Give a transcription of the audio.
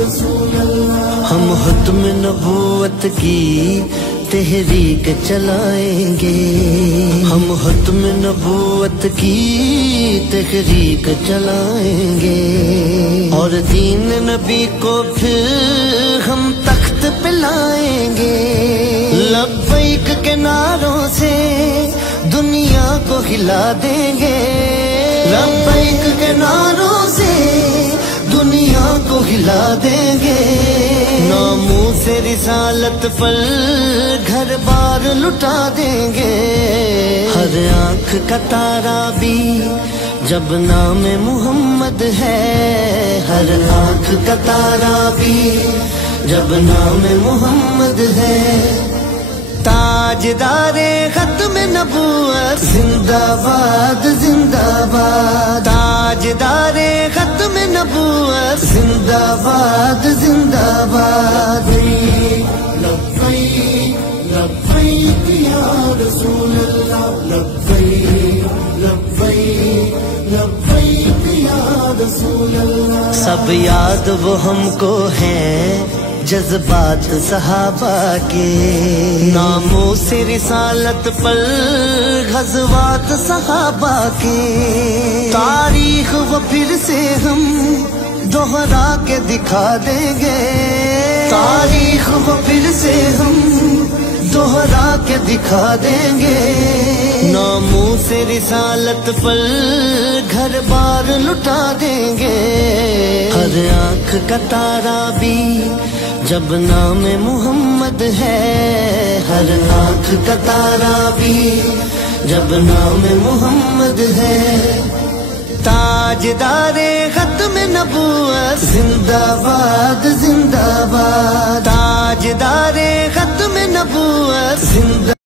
ہم ختم نبوت کی تحریک چلائیں گے، ہم ختم نبوت کی تحریک چلائیں گے، اور دین نبی کو پھر ہم تخت پہ لائیں گے۔ لبیک کے نعروں سے دنیا کو ہلا دیں گے، لبیک کے نعروں سے دنیا کو ہلا دیں گے، ناموس رسالت پر گھر بار لٹا دیں گے۔ ہر آنکھ کا تارا بھی جب نام محمد ہے، ہر آنکھ کا تارا بھی جب نام محمد ہے۔ تاجدار ختم نبوت زندہ باد زندہ باد، تاجدار ختم نبوت زندہ باد زندہ باد۔ لبیک لبیک یا رسول اللہ، لبیک لبیک لبیک یا رسول اللہ۔ سب یاد وہ ہم کو ہے جذبات صحابہ کے، ناموس رسالت پر غزوات صحابہ کے، تاریخ وہ پھر سے ہم دوہرا کے دکھا دیں گے، تاریخ وہ پھر سے ہم دوہرا کے دکھا دیں گے، ناموس رسالت پر گھر بار لٹا دیں گے۔ ہر آنکھ کا تارا بھی جب نام محمد ہے، ہر آنکھ کا تارا بھی جب نام محمد ہے۔ تاجدار ختم نبوت زندہ باد زندہ باد، تاجدار ختم نبوت زندہ